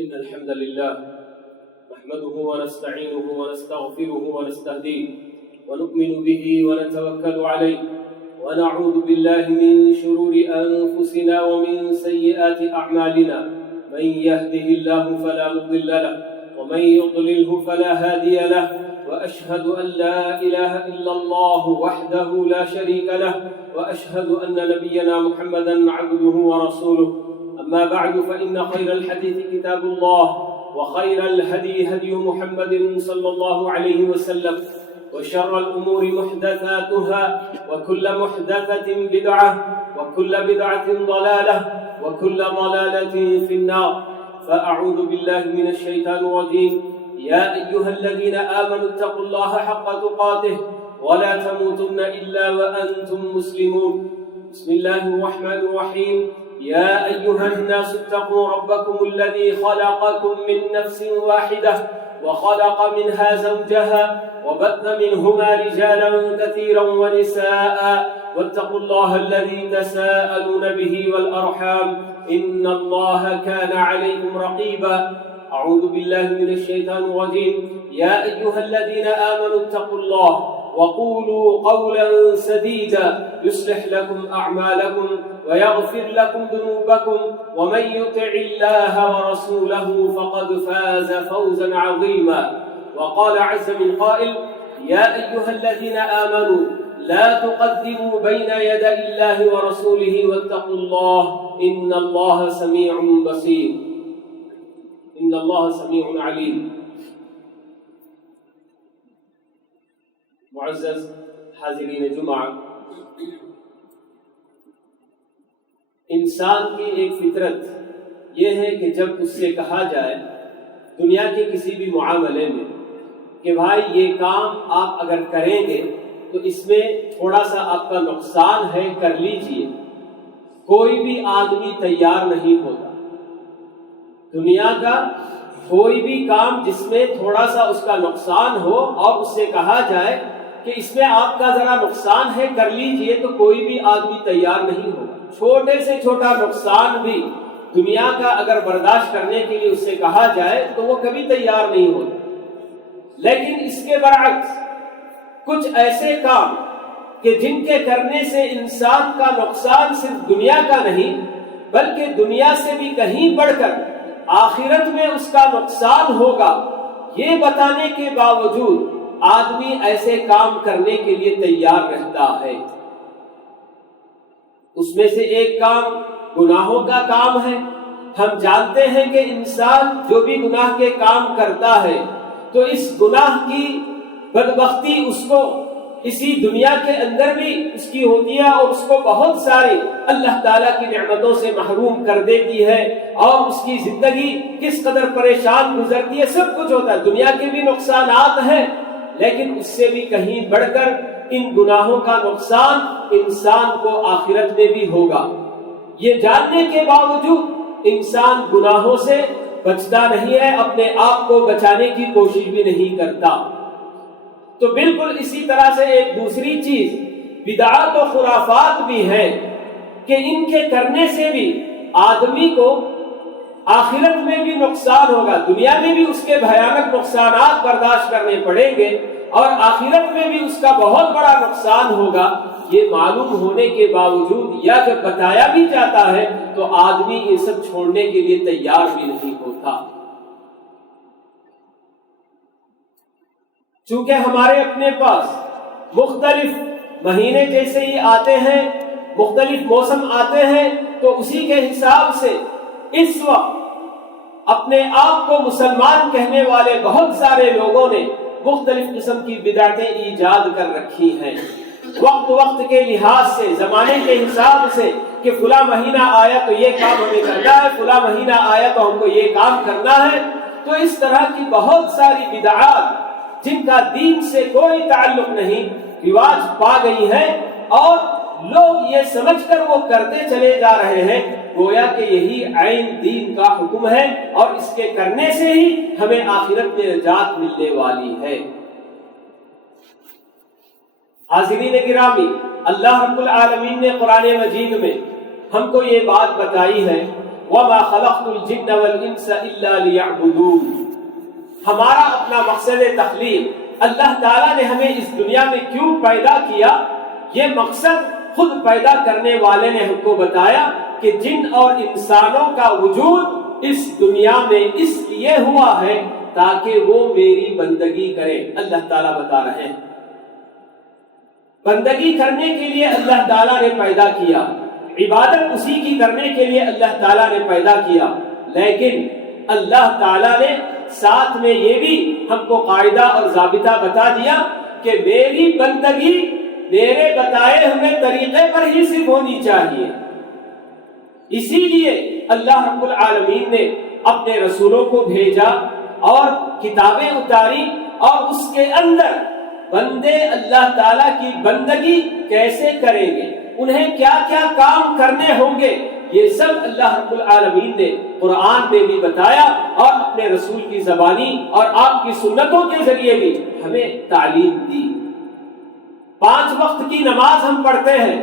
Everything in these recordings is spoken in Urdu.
إن الحمد لله نحمده ونستعينه ونستغفره ونستهديه ونؤمن به ونتوكل عليه ونعوذ بالله من شرور أنفسنا ومن سيئات أعمالنا. من يهده الله فلا مضل له ومن يضلله فلا هادي له، وأشهد أن لا إله إلا الله وحده لا شريك له، وأشهد أن نبينا محمدا عبده ورسوله. أما بعد فإن خير الحديث كتاب الله، وخير الهدي هدي محمد صلى الله عليه وسلم، وشر الأمور محدثاتها، وكل محدثة بدعة، وكل بدعة ضلالة، وكل ضلالة في النار. فأعوذ بالله من الشيطان الرجيم. يا أيها الذين آمنوا اتقوا الله حق تقاته ولا تموتن إلا وأنتم مسلمون. بسم الله الرحمن الرحيم. يا أيها الناس اتقوا ربكم الذي خلقكم من نفس واحدة وخلق منها زوجها وبث منهما رجالا كثيرا ونساء، واتقوا الله الذي تساءلون به والأرحام إن الله كان عليكم رقيبا. أعوذ بالله من الشيطان الرجيم. يا أيها الذين آمنوا اتقوا الله وقولوا قولا سديدا يصلح لكم أعمالكم ويغفر لكم ذنوبكم، ومن يطع الله ورسوله فقد فاز فوزا عظيما. وقال عز من قائل: يا أيها الذين آمنوا لا تقدموا بين يدي الله ورسوله واتقوا الله إن الله سميع بصير. إن الله سميع عليم. معزز حاضرین جمعہ، انسان کی ایک فطرت یہ ہے کہ جب اس سے کہا جائے دنیا کے کسی بھی معاملے میں کہ بھائی یہ کام آپ اگر کریں گے تو اس میں تھوڑا سا آپ کا نقصان ہے، کر لیجئے، کوئی بھی آدمی تیار نہیں ہوتا. دنیا کا کوئی بھی کام جس میں تھوڑا سا اس کا نقصان ہو اور اس سے کہا جائے کہ اس میں آپ کا ذرا نقصان ہے، کر لیجئے، تو کوئی بھی آدمی تیار نہیں ہوگا. چھوٹے سے چھوٹا نقصان بھی دنیا کا اگر برداشت کرنے کے لیے اس سے کہا جائے تو وہ کبھی تیار نہیں ہوتا. لیکن اس کے برعکس کچھ ایسے کام کہ جن کے کرنے سے انسان کا نقصان صرف دنیا کا نہیں بلکہ دنیا سے بھی کہیں بڑھ کر آخرت میں اس کا نقصان ہوگا، یہ بتانے کے باوجود آدمی ایسے کام کرنے کے لیے تیار رہتا ہے. اس میں سے ایک کام گناہوں کا کام ہے. ہم جانتے ہیں کہ انسان جو بھی گناہ کے کام کرتا ہے تو اس گناہ کی بدبختی اس کو اسی دنیا کے اندر بھی اس کی ہوتی ہے اور اس کو بہت ساری اللہ تعالیٰ کی نعمتوں سے محروم کر دیتی ہے اور اس کی زندگی کس قدر پریشان گزرتی ہے، سب کچھ ہوتا ہے. دنیا کے بھی نقصانات ہیں لیکن اس سے بھی کہیں بڑھ کر ان گناہوں کا نقصان انسان کو آخرت میں بھی ہوگا. یہ جاننے کے باوجود انسان گناہوں سے بچتا نہیں ہے، اپنے آپ کو بچانے کی کوشش بھی نہیں کرتا. تو بالکل اسی طرح سے ایک دوسری چیز بدعات و خرافات بھی ہے کہ ان کے کرنے سے بھی آدمی کو آخرت میں بھی نقصان ہوگا، دنیا میں بھی اس کے بھیانک نقصانات برداشت کرنے پڑیں گے اور آخرت میں بھی اس کا بہت بڑا نقصان ہوگا. یہ معلوم ہونے کے باوجود یا جب بتایا بھی جاتا ہے تو آدمی یہ سب چھوڑنے کے لیے تیار بھی نہیں ہوتا. چونکہ ہمارے اپنے پاس مختلف مہینے جیسے ہی آتے ہیں، مختلف موسم آتے ہیں، تو اسی کے حساب سے اس وقت اپنے آپ کو مسلمان کہنے والے بہت سارے لوگوں نے مختلف قسم کی بدعتیں ایجاد کر رکھی ہیں. وقت کے لحاظ سے، زمانے کے حساب سے کہ فلاں مہینہ آیا تو یہ کام ہمیں کرنا ہے، فلاں مہینہ آیا تو ہم کو یہ کام کرنا ہے. تو اس طرح کی بہت ساری بدعات جن کا دین سے کوئی تعلق نہیں رواج پا گئی ہیں اور لوگ یہ سمجھ کر وہ کرتے چلے جا رہے ہیں گویا کہ یہی عین دین کا حکم ہے اور اس کے کرنے سے ہی ہمیں آخرت میں نجات ملنے والی ہے. حاضرین گرامی، اللہ رب العالمین نے قرآن مجید میں ہم کو یہ بات بتائی ہے وَمَا خَلَقْتُ الْجِنَّ وَالْإِنسَ إِلَّا لِيَعْبُدُونِ۔ ہمارا اپنا مقصد تخلیق، اللہ تعالیٰ نے ہمیں اس دنیا میں کیوں پیدا کیا، یہ مقصد خود پیدا کرنے والے نے ہم کو بتایا کہ جن اور انسانوں کا وجود اس دنیا میں اس لیے ہوا ہے تاکہ وہ میری بندگی کرے۔ اللہ تعالیٰ بتا رہے ہیں بندگی کرنے کے لیے اللہ تعالیٰ نے پیدا کیا، عبادت اسی کی کرنے کے لیے اللہ تعالیٰ نے پیدا کیا، لیکن اللہ تعالیٰ نے ساتھ میں یہ بھی ہم کو قاعدہ اور ضابطہ بتا دیا کہ میری بندگی میرے بتائے ہوئے طریقے پر ہی صرف ہونی چاہیے۔ اسی لیے اللہ رب العالمین نے اپنے رسولوں کو بھیجا اور کتابیں اتاری، اور اس کے اندر بندے اللہ تعالیٰ کی بندگی کیسے کریں گے، انہیں کیا کیا کام کرنے ہوں گے، یہ سب اللہ رب العالمین نے قرآن میں بھی بتایا اور اپنے رسول کی زبانی اور آپ کی سنتوں کے ذریعے بھی ہمیں تعلیم دی۔ 5 وقت کی نماز ہم پڑھتے ہیں،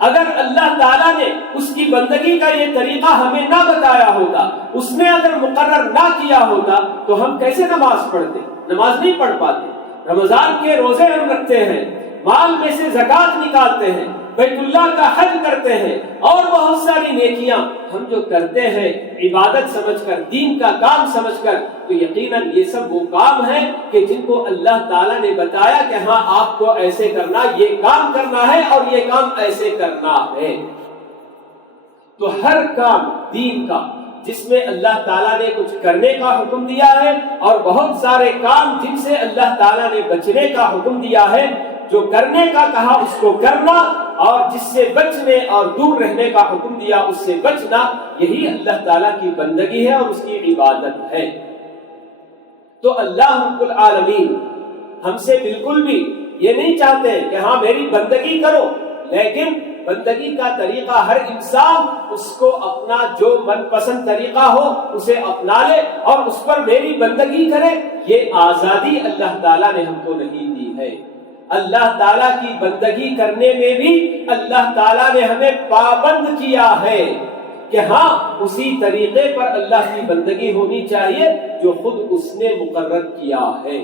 اگر اللہ تعالیٰ نے اس کی بندگی کا یہ طریقہ ہمیں نہ بتایا ہوتا، اس نے اگر مقرر نہ کیا ہوتا تو ہم کیسے نماز پڑھتے؟ نماز نہیں پڑھ پاتے۔ رمضان کے روزے ہم رکھتے ہیں، مال میں سے زکوٰۃ نکالتے ہیں، بیت اللہ کا حج کرتے ہیں، اور بہت ساری نیکیاں ہم جو کرتے ہیں عبادت سمجھ کر، دین کا کام سمجھ کر، تو یقیناً یہ سب وہ کام ہیں کہ جن کو اللہ تعالیٰ نے بتایا کہ ہاں آپ کو ایسے کرنا، یہ کام کرنا ہے اور یہ کام ایسے کرنا ہے۔ تو ہر کام دین کا جس میں اللہ تعالیٰ نے کچھ کرنے کا حکم دیا ہے، اور بہت سارے کام جن سے اللہ تعالیٰ نے بچنے کا حکم دیا ہے، جو کرنے کا کہا اس کو کرنا، اور جس سے بچنے اور دور رہنے کا حکم دیا اس سے بچنا، یہی اللہ تعالیٰ کی بندگی ہے اور اس کی عبادت ہے۔ تو اللہ رب العالمین ہم سے بالکل بھی یہ نہیں چاہتے کہ ہاں میری بندگی کرو، لیکن بندگی کا طریقہ ہر انسان اس کو اپنا جو من پسند طریقہ ہو اسے اپنا لے اور اس پر میری بندگی کرے، یہ آزادی اللہ تعالیٰ نے ہم کو نہیں دی ہے۔ اللہ تعالیٰ کی بندگی کرنے میں بھی اللہ تعالیٰ نے ہمیں پابند کیا ہے کہ ہاں اسی طریقے پر اللہ کی بندگی ہونی چاہیے جو خود اس نے مقرر کیا ہے،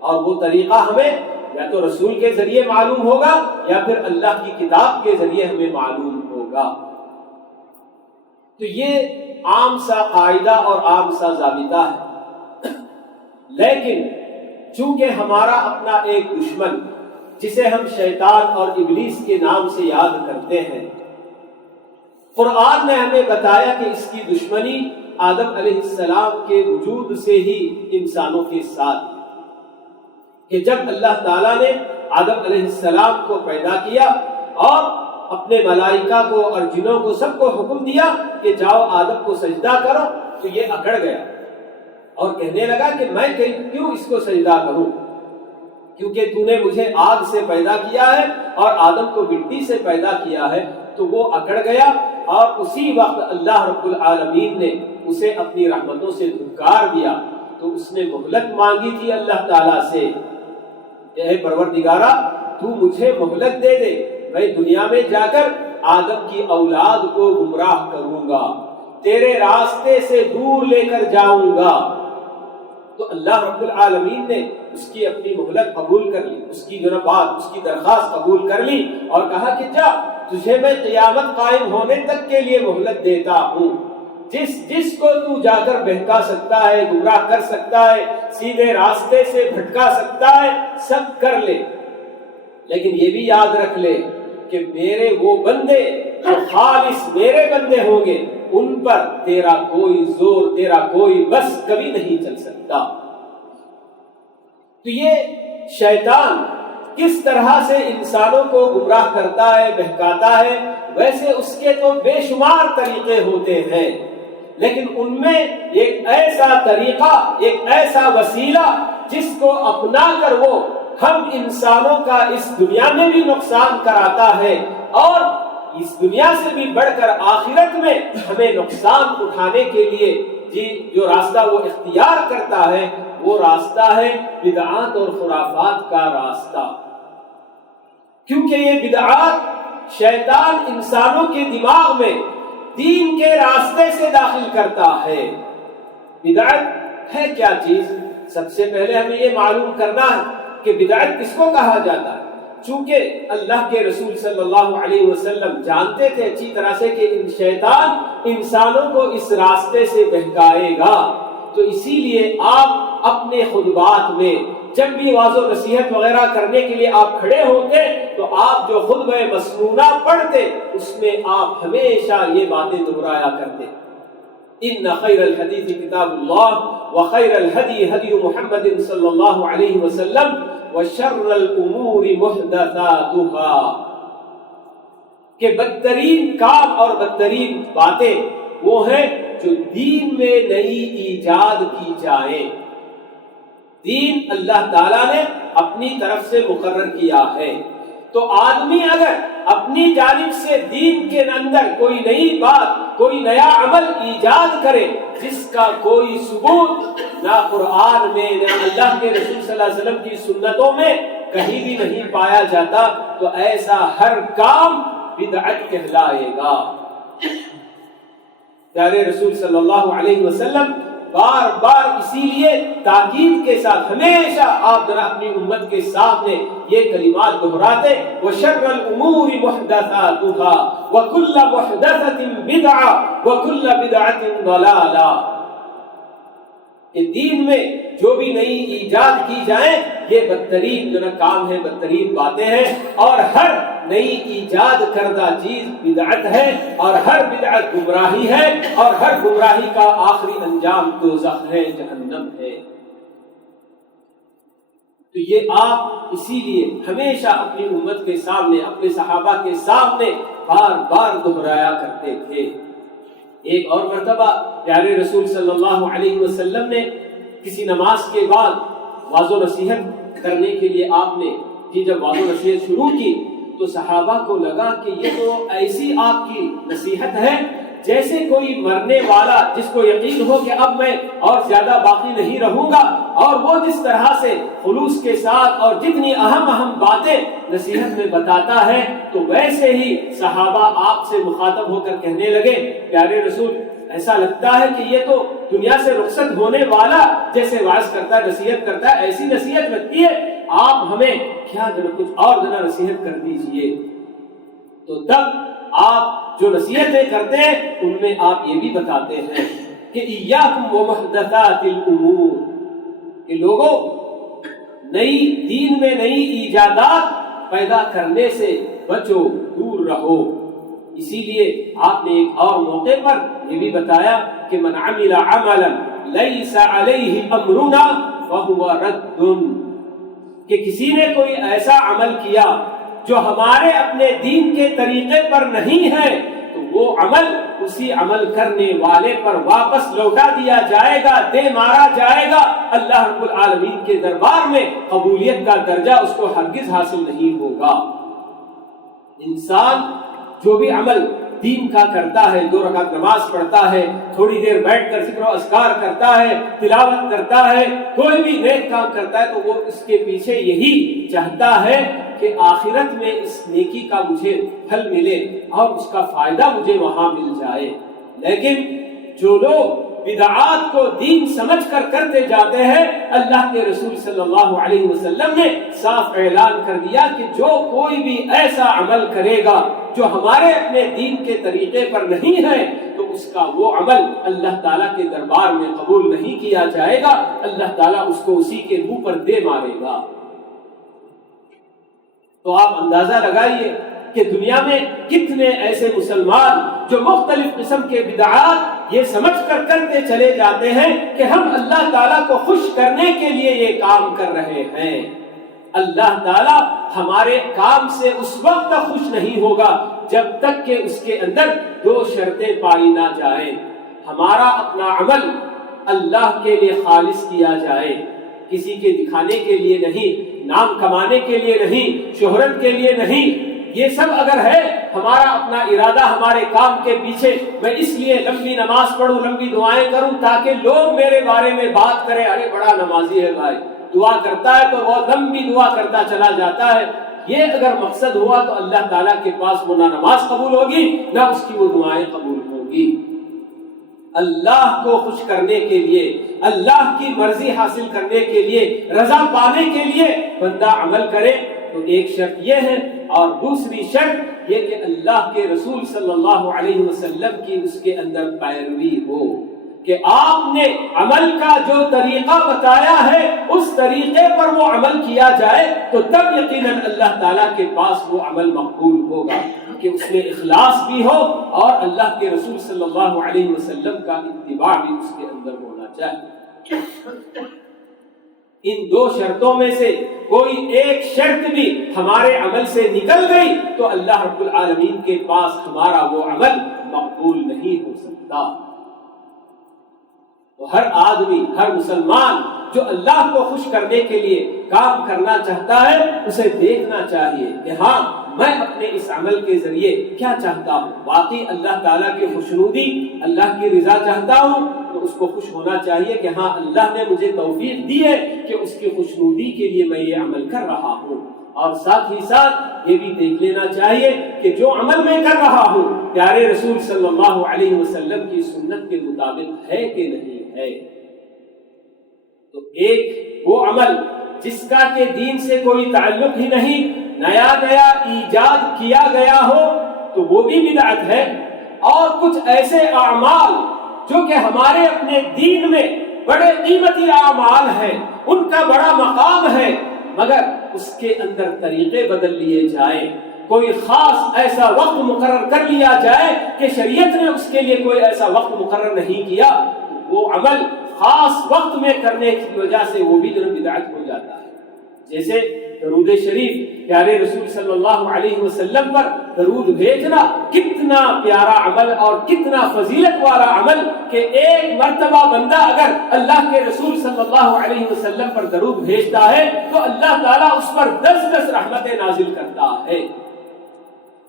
اور وہ طریقہ ہمیں یا تو رسول کے ذریعے معلوم ہوگا یا پھر اللہ کی کتاب کے ذریعے ہمیں معلوم ہوگا۔ تو یہ عام سا قاعدہ اور عام سا ضابطہ ہے، لیکن چونکہ ہمارا اپنا ایک دشمن جسے ہم شیطان اور ابلیس کے نام سے یاد کرتے ہیں، قرآن نے ہمیں بتایا کہ اس کی دشمنی آدم علیہ السلام کے وجود سے ہی انسانوں کے ساتھ، کہ جب اللہ تعالیٰ نے آدم علیہ السلام کو پیدا کیا اور اپنے ملائکہ کو اور جنوں کو سب کو حکم دیا کہ جاؤ آدم کو سجدہ کرو، تو یہ اکڑ گیا اور کہنے لگا کہ میں کیوں اس کو سجدہ کروں، کیونکہ تو نے مجھے آگ سے پیدا کیا ہے اور آدم کو مٹی سے پیدا کیا ہے۔ تو وہ اکڑ گیا، اور اسی وقت اللہ رب العالمین نے اسے اپنی رحمتوں سے دھکار دیا۔ تو اس نے مہلت مانگی تھی اللہ تعالیٰ سے، اے پروردگارا تو مجھے مہلت دے دے، میں دنیا میں جا کر آدم کی اولاد کو گمراہ کروں گا، تیرے راستے سے دور لے کر جاؤں گا۔ تو اللہ رب العالمین نے اس کی اپنی مہلت قبول کر لی، اس کی بات، اس کی درخواست قبول کر لی، اور کہا کہ جا، تجھے میں قیامت قائم ہونے تک کے لیے مہلت دیتا ہوں، جس کو تو جا کر بہکا سکتا ہے، گمراہ کر سکتا ہے، سیدھے راستے سے بھٹکا سکتا ہے، سب کر لے، لیکن یہ بھی یاد رکھ لے کہ میرے وہ بندے جو خالص میرے بندے ہوں گے، ان پر تیرا کوئی زور، تیرا کوئی بس کبھی نہیں چل سکتا۔ تو یہ شیطان کس طرح سے انسانوں کو گمراہ کرتا ہے، بہکاتا ہے، ویسے اس کے تو بے شمار طریقے ہوتے ہیں، لیکن ان میں ایک ایسا طریقہ، ایک ایسا وسیلہ جس کو اپنا کر وہ ہم انسانوں کا اس دنیا میں بھی نقصان کراتا ہے، اور اس دنیا سے بھی بڑھ کر آخرت میں ہمیں نقصان اٹھانے کے لیے جو راستہ وہ اختیار کرتا ہے، وہ راستہ ہے بدعات اور خرافات کا راستہ۔ کیونکہ یہ بدعات شیطان انسانوں کے دماغ میں دین کے راستے سے داخل کرتا ہے۔ بدعت ہے کیا چیز؟ سب سے پہلے ہمیں یہ معلوم کرنا ہے کہ بدعت کس کو کہا جاتا ہے۔ چونکہ اللہ کے رسول صلی اللہ علیہ وسلم جانتے تھے اچھی طرح سے کہ شیطان انسانوں کو اس راستے سے بہکائے گا، تو اسی لیے آپ اپنے خطبات میں جب بھی واعظ و نصیحت وغیرہ کرنے کے لیے آپ کھڑے ہوتے تو آپ جو خطبہ مسنونہ پڑھتے اس میں آپ ہمیشہ یہ باتیں دہرایا کرتے، ان خیر الحدیث کتاب اللہ وخیر الہدی ہدی محمد صلی اللہ علیہ وسلم وشر الامور محدثاتها، کہ بدترین کام اور بدترین باتیں وہ ہیں جو دین میں نئی ایجاد کی جائیں۔ دین اللہ تعالیٰ نے اپنی طرف سے مقرر کیا ہے، تو آدمی اگر اپنی جانب سے دین کے اندر کوئی نئی بات، کوئی نیا عمل ایجاد کرے جس کا کوئی ثبوت نہ قرآن میں نہ اللہ کے رسول صلی اللہ علیہ وسلم کی سنتوں میں کہیں بھی نہیں پایا جاتا، تو ایسا ہر کام بدعت کہلائے گا۔ پیارے رسول صلی اللہ علیہ وسلم بار بار اسی لیے تاکید کے ساتھ ہمیشہ آپ ذرا اپنی امت کے سامنے یہ کلمات دہراتے، وَشَرَّ الْأُمُورِ مُحْدَثَاتُهَا وَكُلَّ مُحْدَثَةٍ بِدْعَةٍ وَكُلَّ بِدْعَةٍ ضَلَالَةٍ، کہ دین میں جو بھی نئی ایجاد کی جائیں یہ بدترین جو کام ہے، بدترین باتیں ہیں، اور ہر نئی ایجاد کردہ چیز بدعت ہے، اور ہر بدعت گمراہی ہے، اور ہر گمراہی کا آخری انجام دوزخ ہے، جہنم ہے۔ تو یہ آپ اسی لیے ہمیشہ اپنی امت کے سامنے، اپنے صحابہ کے سامنے بار بار دہرایا کرتے تھے۔ ایک اور مرتبہ پیارے رسول صلی اللہ علیہ وسلم نے کسی نماز کے بعد واعظ و نصیحت کرنے کے لیے آپ نے جب واعظ و نصیحت شروع کی تو صحابہ کو لگا کہ یہ تو ایسی آپ کی نصیحت ہے جیسے کوئی مرنے والا جس کو یقین ہو کہ اب میں اور زیادہ باقی نہیں رہوں گا، اور وہ جس طرح سے خلوص کے ساتھ اور جتنی اہم اہم باتیں نصیحت میں بتاتا ہے، تو ویسے ہی صحابہ آپ سے مخاطب ہو کر کہنے لگے، پیارے رسول ایسا لگتا ہے کہ یہ تو دنیا سے رخصت ہونے والا جیسے واعظ کرتا ہے، نصیحت کرتا ہے، ایسی نصیحت لگتی ہے، آپ ہمیں کیا کچھ اور ذرا نصیحت کر دیجئے۔ تو تب آپ جو نصیحتیں کرتے ہیں ان میں آپ یہ بھی بتاتے ہیں کہ ایاکم ومحدثات الامور، کہ لوگوں نئی دین میں نئی ایجادات پیدا کرنے سے بچو، دور رہو۔ اسی لیے آپ نے ایک اور موقع پر یہ بھی بتایا کہ من عمل عملا لیس علیہ امرنا فہو رد، کہ کسی نے کوئی ایسا عمل کیا جو ہمارے اپنے دین کے طریقے پر نہیں ہے تو وہ عمل اسی عمل کرنے والے پر واپس لوٹا دیا جائے گا، دے مارا جائے گا، اللہ رب العالمین کے دربار میں قبولیت کا درجہ اس کو ہرگز حاصل نہیں ہوگا۔ انسان جو بھی عمل دین کا کرتا ہے، 2 رکعت نماز پڑھتا ہے، تھوڑی دیر بیٹھ کر ذکر و اذکار کرتا ہے، تلاوت کرتا ہے، کوئی بھی نیک کام کرتا ہے تو وہ اس کے پیچھے یہی چاہتا ہے کہ آخرت میں اس نیکی کا مجھے پھل ملے اور اس کا فائدہ مجھے وہاں مل جائے۔ لیکن جو لوگ بدعات کو دین سمجھ کر کرتے جاتے ہیں، اللہ کے رسول صلی اللہ علیہ وسلم نے صاف اعلان کر دیا کہ جو کوئی بھی ایسا عمل کرے گا جو ہمارے اپنے دین کے طریقے پر نہیں ہے تو اس کا وہ عمل اللہ تعالیٰ کے دربار میں قبول نہیں کیا جائے گا، اللہ تعالیٰ اس کو اسی کے منہ پر دے مارے گا۔ تو آپ اندازہ لگائیے کہ دنیا میں کتنے ایسے مسلمان جو مختلف قسم کے بدعات یہ سمجھ کر کرتے چلے جاتے ہیں کہ ہم اللہ تعالیٰ کو خوش کرنے کے لیے یہ کام کر رہے ہیں۔ اللہ تعالیٰ ہمارے کام سے اس وقت تک خوش نہیں ہوگا جب تک کہ اس کے اندر 2 شرطیں پائی نہ جائیں۔ ہمارا اپنا عمل اللہ کے لیے خالص کیا جائے، کسی کے دکھانے کے لیے نہیں، نام کمانے کے لیے نہیں، شہرت کے لیے نہیں۔ یہ سب اگر ہے ہمارا اپنا ارادہ ہمارے کام کے پیچھے، میں اس لیے لمبی نماز پڑھوں، لمبی دعائیں کروں تاکہ لوگ میرے بارے میں بات کریں، ارے بڑا نمازی ہے بھائی، دعا کرتا ہے تو وہ لمبی دعا کرتا چلا جاتا ہے، یہ اگر مقصد ہوا تو اللہ تعالیٰ کے پاس وہ نہ نماز قبول ہوگی نہ اس کی وہ دعائیں قبول ہوں ہوگی۔ اللہ کو خوش کرنے کے لیے، اللہ کی مرضی حاصل کرنے کے لیے، رضا پانے کے لیے بندہ عمل کرے تو ایک شرط یہ ہے، اور دوسری شرط یہ کہ اللہ کے رسول صلی اللہ علیہ وسلم کی اس کے اندر پیروی ہو، کہ آپ نے عمل کا جو طریقہ بتایا ہے اس طریقے پر وہ عمل کیا جائے تو تب یقیناً اللہ تعالیٰ کے پاس وہ عمل مقبول ہوگا، کہ اس میں اخلاص بھی ہو اور اللہ کے رسول صلی اللہ علیہ وسلم کا اتباع بھی اس کے اندر ہونا چاہیے۔ ان دو شرطوں میں سے کوئی ایک شرط بھی ہمارے عمل سے نکل گئی تو اللہ رب العالمین کے پاس ہمارا وہ عمل مقبول نہیں ہو سکتا۔ تو ہر آدمی، ہر مسلمان جو اللہ کو خوش کرنے کے لیے کام کرنا چاہتا ہے اسے دیکھنا چاہیے کہ ہاں میں اپنے اس عمل کے ذریعے کیا چاہتا ہوں، واقعی اللہ تعالیٰ کی خوشنودی، اللہ کی رضا چاہتا ہوں تو اس کو خوش ہونا چاہیے کہ ہاں اللہ نے مجھے توفیق دی ہے کہ اس کی خوشنودی کے لیے میں یہ عمل کر رہا ہوں، اور ساتھ ہی ساتھ یہ بھی دیکھ لینا چاہیے کہ جو عمل میں کر رہا ہوں پیارے رسول صلی اللہ علیہ وسلم کی سنت کے مطابق ہے کہ نہیں ہے۔ تو ایک وہ عمل جس کا کہ دین سے کوئی تعلق ہی نہیں، نیا ایجاد کیا گیا ہو تو وہ بھی بدعت ہے، اور کچھ ایسے اعمال جو کہ ہمارے اپنے دین میں بڑے قیمتی اعمال ہیں، ان کا بڑا مقام ہے، مگر اس کے اندر طریقے بدل لیے جائیں، کوئی خاص ایسا وقت مقرر کر لیا جائے کہ شریعت نے اس کے لیے کوئی ایسا وقت مقرر نہیں کیا، وہ عمل خاص وقت میں کرنے کی وجہ سے وہ بھی بدعت ہو جاتا ہے۔ جیسے درود شریف پیارے رسول صلی اللہ علیہ وسلم پر درود بھیجنا کتنا پیارا عمل اور کتنا فضیلت والا عمل کہ ایک مرتبہ بندہ اگر اللہ کے رسول صلی اللہ علیہ وسلم پر درود بھیجتا ہے تو اللہ تعالیٰ اس پر 10 رحمتیں نازل کرتا ہے۔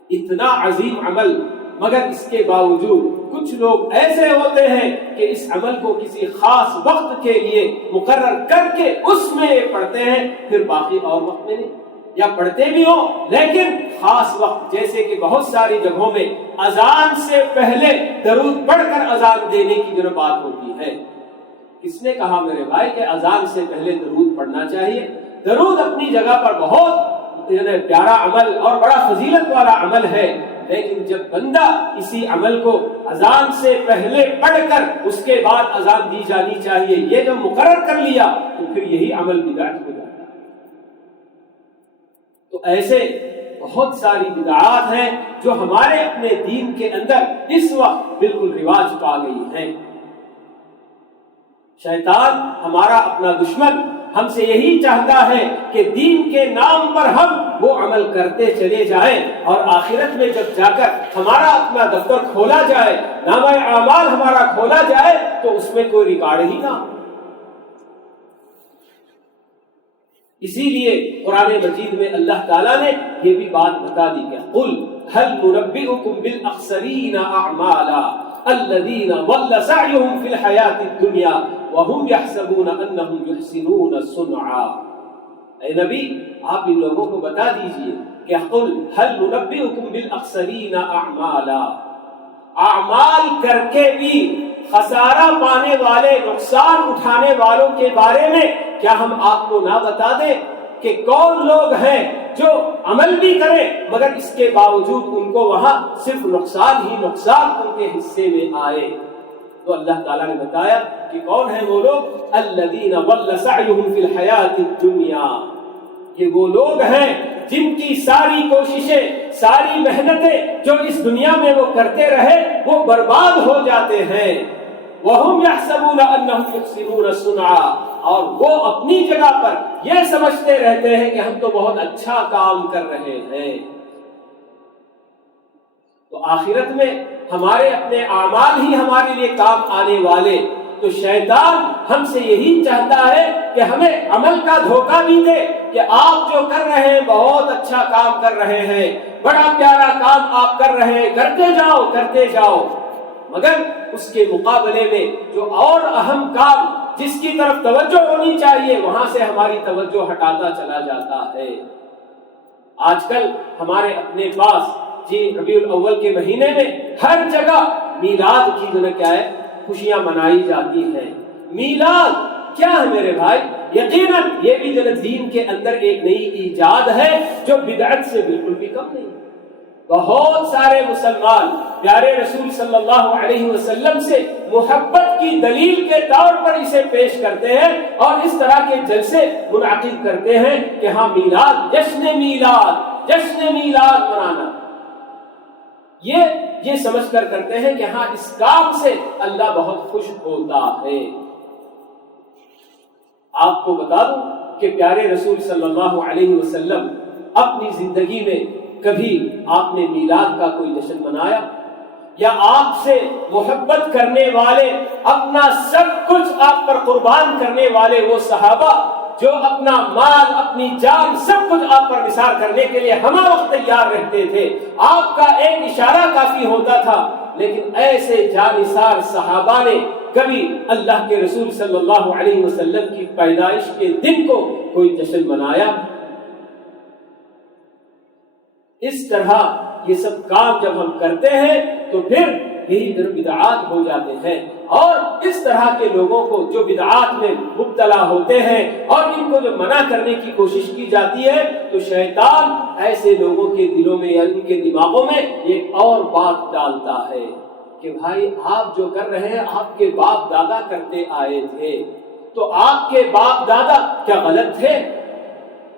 اتنا عظیم عمل، مگر اس کے باوجود کچھ لوگ ایسے ہوتے ہیں کہ اس عمل کو کسی خاص وقت کے لیے مقرر کر کے اس میں پڑھتے ہیں، پھر باقی اور وقت میں نہیں، یا پڑھتے بھی ہوں لیکن خاص وقت، جیسے کہ بہت ساری جگہوں میں اذان سے پہلے درود پڑھ کر اذان دینے کی جو بات ہوتی ہے۔ کس نے کہا میرے بھائی کہ اذان سے پہلے درود پڑھنا چاہیے؟ درود اپنی جگہ پر بہت پیارا عمل اور بڑا فضیلت والا عمل ہے، لیکن جب بندہ اسی عمل کو اذان سے پہلے پڑھ کر اس کے بعد اذان دی جانی چاہیے یہ جب مقرر کر لیا تو پھر یہی عمل بدعت ہو جاتا ہے۔ تو ایسے بہت ساری بدعات ہیں جو ہمارے اپنے دین کے اندر اس وقت بالکل رواج پا گئی ہیں۔ شیطان ہمارا اپنا دشمن ہم سے یہی چاہتا ہے کہ دین کے نام پر ہم وہ عمل کرتے چلے جائیں، اور آخرت میں جب جا کر ہمارا اپنا دفتر کھولا جائے، نامہ اعمال ہمارا کھولا جائے تو اس میں کوئی ریکارڈ ہی نہ ہو۔ اسی لیے قرآن مجید میں اللہ تعالیٰ نے یہ بھی بات بتا دی کہ قل هل ننبئكم بالاخسرین اعمالا الذین ضل سعیهم فی الحیاۃ الدنیا وهم يحسبون انهم يحسنون صنعا۔ اے نبی آپ ان لوگوں کو بتا دیجئے کہ قل هل ننبئكم بالاخسرین اعمالا، اعمال کر کے بھی خسارہ پانے والے، نقصان اٹھانے والوں کے بارے میں کیا ہم آپ کو نہ بتا دیں کہ کون لوگ ہیں جو عمل بھی کریں مگر اس کے باوجود ان کو وہاں صرف نقصان ہی نقصان ان کے حصے میں آئے؟ تو اللہ تعالیٰ نے بتایا کہ کون ہیں وہ لوگ، الذین ضل سعیهم فی الحیاۃ الدنیا، یہ وہ لوگ ہیں جن کی ساری کوششیں، ساری محنتیں جو اس دنیا میں وہ کرتے رہے وہ برباد ہو جاتے ہیں۔ وَهُمْ يَحْسَبُونَ أَنَّهُمْ يُحْسِنُونَ صُنْعًا، اور وہ اپنی جگہ پر یہ سمجھتے رہتے ہیں کہ ہم تو بہت اچھا کام کر رہے ہیں۔ تو آخرت میں ہمارے اپنے اعمال ہی ہمارے لیے کام آنے والے، تو شیطان ہم سے یہی چاہتا ہے کہ ہمیں عمل کا دھوکہ بھی دے کہ آپ جو کر رہے ہیں بہت اچھا کام کر رہے ہیں، بڑا پیارا کام آپ کر رہے ہیں، کرتے جاؤ، مگر اس کے مقابلے میں جو اور اہم کام جس کی طرف توجہ ہونی چاہیے وہاں سے ہماری توجہ ہٹاتا چلا جاتا ہے۔ آج کل ہمارے اپنے پاس ربیع الاول کے مہینے میں ہر جگہ میلاد کی جو کیا ہے خوشیاں منائی جاتی ہیں۔ میلاد کیا ہے میرے بھائی؟ یقیناً یہ بھی جو دین کے اندر ایک نئی ایجاد ہے جو بدعت سے بالکل بھی کم نہیں۔ بہت سارے مسلمان پیارے رسول صلی اللہ علیہ وسلم سے محبت کی دلیل کے طور پر اسے پیش کرتے ہیں اور اس طرح کے جلسے منعقد کرتے ہیں کہ ہاں میلاد، جشن میلاد منانا، یہ سمجھ کر کرتے ہیں کہ ہاں اس کام سے اللہ بہت خوش ہوتا ہے۔ آپ کو بتا دوں کہ پیارے رسول صلی اللہ علیہ وسلم اپنی زندگی میں کبھی آپ نے میلاد کا کوئی جشن منایا؟ یا آپ سے محبت کرنے والے، اپنا سب کچھ آپ پر قربان کرنے والے وہ صحابہ جو اپنا مال، اپنی جان، سب کچھ آپ پر نثار کرنے کے لیے ہمہ وقت تیار رہتے تھے، آپ کا ایک اشارہ کافی ہوتا تھا، لیکن ایسے جانثار صحابہ نے کبھی اللہ کے رسول صلی اللہ علیہ وسلم کی پیدائش کے دن کو کوئی جشن منایا؟ اس طرح یہ سب کام جب ہم کرتے ہیں تو پھر یہی بدعات ہو جاتے ہیں، اور اس طرح کے لوگوں کو جو بدعات میں مبتلا ہوتے ہیں اور ان کو جو منع کرنے کی کوشش کی جاتی ہے تو شیطان ایسے لوگوں کے دلوں میں یا ان کے دماغوں میں ایک اور بات ڈالتا ہے کہ بھائی آپ جو کر رہے ہیں آپ کے باپ دادا کرتے آئے تھے، تو آپ کے باپ دادا کیا غلط تھے؟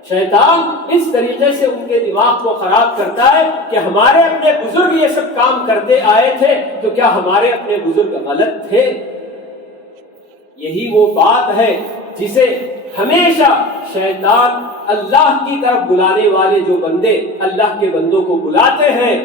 شیطان اس طریقے سے ان کے دماغ کو خراب کرتا ہے کہ ہمارے اپنے بزرگ یہ سب کام کرتے آئے تھے تو کیا ہمارے اپنے بزرگ غلط تھے؟ یہی وہ بات ہے جسے ہمیشہ شیطان اللہ کی طرف بلانے والے جو بندے اللہ کے بندوں کو بلاتے ہیں،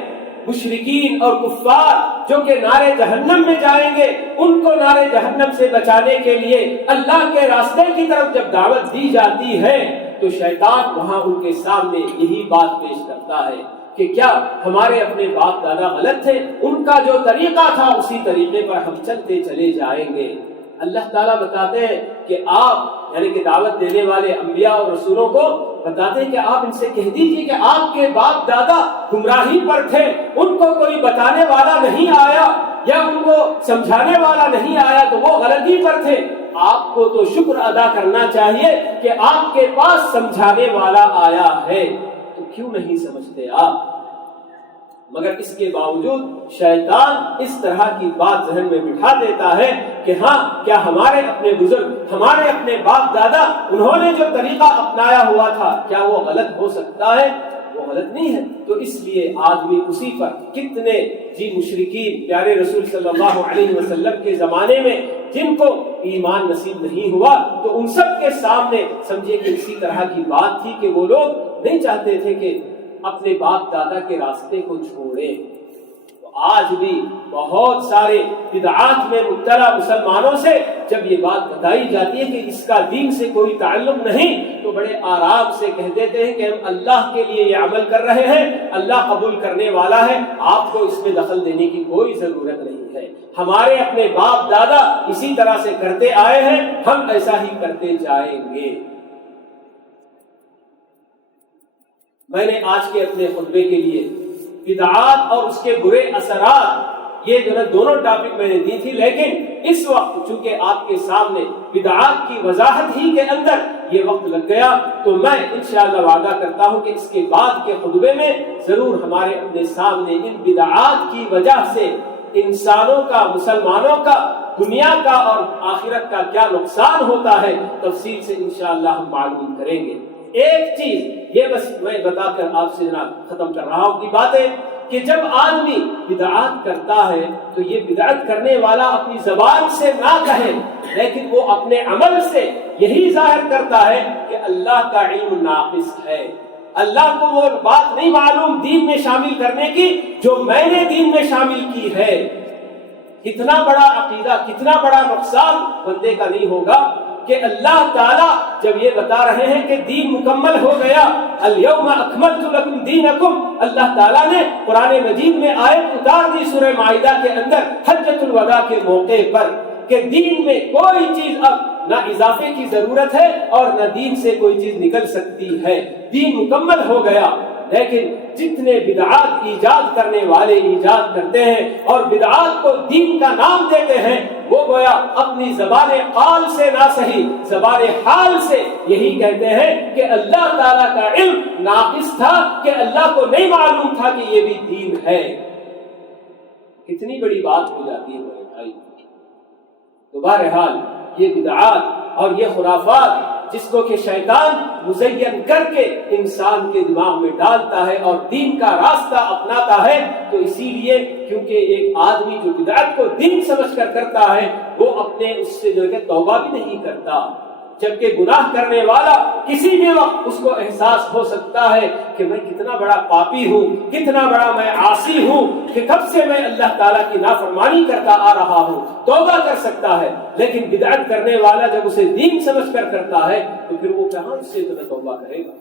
مشرکین اور کفار جو کہ نارے جہنم میں جائیں گے، ان کو نارے جہنم سے بچانے کے لیے اللہ کے راستے کی طرف جب دعوت دی جاتی ہے تو شیطان وہاں ان کے سامنے یہی بات پیش کرتا ہے کہ کیا ہمارے اپنے باپ دادا غلط تھے؟ ان کا جو طریقہ تھا اسی طریقے پر ہم چلتے چلے جائیں گے۔ اللہ تعالیٰ بتاتے ہیں کہ آپ یعنی کہ دعوت دینے والے انبیاء اور رسولوں کو بتاتے ہیں کہ آپ ان سے کہہ دیجیے کہ آپ کے باپ دادا گمراہی پر تھے، ان کو کوئی بتانے والا نہیں آیا یا ان کو سمجھانے والا نہیں آیا تو وہ غلطی پر تھے۔ آپ کو تو شکر ادا کرنا چاہیے کہ آپ کے پاس سمجھانے والا آیا ہے، تو کیوں نہیں سمجھتے آپ؟ مگر اس کے باوجود شیطان اس طرح کی بات ذہن میں بٹھا دیتا ہے کہ ہاں کیا ہمارے اپنے بزرگ، ہمارے اپنے باپ دادا، انہوں نے جو طریقہ اپنایا ہوا تھا کیا وہ غلط ہو سکتا ہے؟ وہ غلط نہیں ہے۔ تو اس لیے آدمی اسی پر کتنے مشرکین پیارے رسول صلی اللہ علیہ وسلم کے زمانے میں جن کو ایمان نصیب نہیں ہوا تو ان سب کے سامنے سمجھے کہ اسی طرح کی بات تھی کہ وہ لوگ نہیں چاہتے تھے کہ اپنے باپ دادا کے راستے کو چھوڑیں۔ تو آج بھی بہت سارے بدعات میں مبتلا مسلمانوں سے جب یہ بات بتائی جاتی ہے کہ اس کا دین سے کوئی تعلق نہیں تو بڑے آرام سے کہہ دیتے ہیں کہ ہم اللہ کے لیے یہ عمل کر رہے ہیں، اللہ قبول کرنے والا ہے، آپ کو اس میں دخل دینے کی کوئی ضرورت نہیں ہے، ہمارے اپنے باپ دادا اسی طرح سے کرتے آئے ہیں، ہم ایسا ہی کرتے جائیں گے۔ میں نے آج کے اپنے خطبے کے لیے بدعات اور اس کے برے اثرات یہ دونوں ٹاپک میں نے دی تھی، لیکن اس وقت چونکہ آپ کے سامنے بدعات کی وضاحت ہی کے اندر یہ وقت لگ گیا تو میں انشاءاللہ وعدہ کرتا ہوں کہ اس کے بعد کے خطبے میں ضرور ہمارے اپنے سامنے ان بدعات کی وجہ سے انسانوں کا، مسلمانوں کا، دنیا کا اور آخرت کا کیا نقصان ہوتا ہے تفصیل سے انشاءاللہ ہم معلوم کریں گے۔ ایک چیز یہ بس میں بتا کر آپ سے جناب ختم کر رہا ہوں کی بات ہے کہ جب آدمی بدعات کرتا ہے تو یہ بدعت کرنے والا اپنی زبان سے نہ کہے لیکن وہ اپنے عمل سے یہی ظاہر کرتا ہے کہ اللہ کا علم ناقص ہے، اللہ کو وہ بات نہیں معلوم دین میں شامل کرنے کی جو میں نے دین میں شامل کی ہے۔ کتنا بڑا عقیدہ، کتنا بڑا نقصان بندے کا نہیں ہوگا کہ اللہ تعالیٰ جب یہ بتا رہے ہیں کہ دین مکمل ہو گیا، الیوم اکملت لکم دینکم، اللہ تعالیٰ نے قرآن مجید میں آیت اتار دی سورہ مائدہ کے اندر حجۃ الوداع کے موقع پر کہ دین میں کوئی چیز اب نہ اضافے کی ضرورت ہے اور نہ دین سے کوئی چیز نکل سکتی ہے، دین مکمل ہو گیا۔ لیکن جتنے بدعات ایجاد کرنے والے ایجاد کرتے ہیں اور بدعات کو دین کا نام دیتے ہیں، وہ گویا اپنی زبان قال سے نہ صحیح زبان حال سے یہی کہتے ہیں کہ اللہ تعالیٰ کا علم ناقص تھا، کہ اللہ کو نہیں معلوم تھا کہ یہ بھی دین ہے۔ کتنی بڑی بات ہو جاتی ہے میرے بھائی۔ تو بہرحال یہ بدعات اور یہ خرافات جس کو کہ شیطان مزین کر کے انسان کے دماغ میں ڈالتا ہے اور دین کا راستہ اپناتا ہے، تو اسی لیے کیونکہ ایک آدمی جو بدعت کو دین سمجھ کر کرتا ہے وہ اپنے اس سے جو کہ توبہ بھی نہیں کرتا، جبکہ گناہ کرنے والا کسی بھی وقت اس کو احساس ہو سکتا ہے کہ میں کتنا بڑا پاپی ہوں، کتنا بڑا میں عاصی ہوں، کہ کب سے میں اللہ تعالیٰ کی نافرمانی کرتا آ رہا ہوں، توبہ کر سکتا ہے۔ لیکن بدعت کرنے والا جب اسے دین سمجھ کر کرتا ہے تو پھر وہ کہاں اس سے توبہ کرے گا؟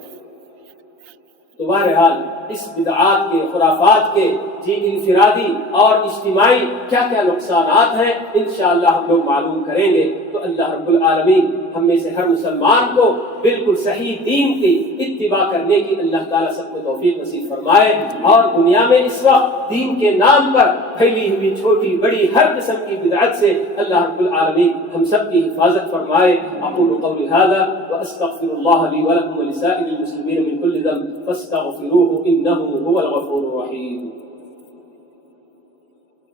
تو بہرحال اس بدعات کے، خرافات کے انفرادی اور اجتماعی کیا کیا نقصانات ہیں انشاءاللہ ہم لوگ معلوم کریں گے۔ تو اللہ رب العالمین ہم میں سے ہر مسلمان کو بالکل صحیح دین کی اتباع کرنے کی اللہ تعالیٰ سب کو توفیق نصیب فرمائے، اور دنیا میں اس وقت دین کے نام پر پھیلی ہوئی چھوٹی بڑی ہر قسم کی بدعت سے اللہ رب العالمین ہم سب کی حفاظت فرمائے۔ اقول قولی ھذا واستغفر اللہ لی ولکم ولسائر المسلمین من کل ذنب فاستغفروہ انہ هو الغفور الرحیم۔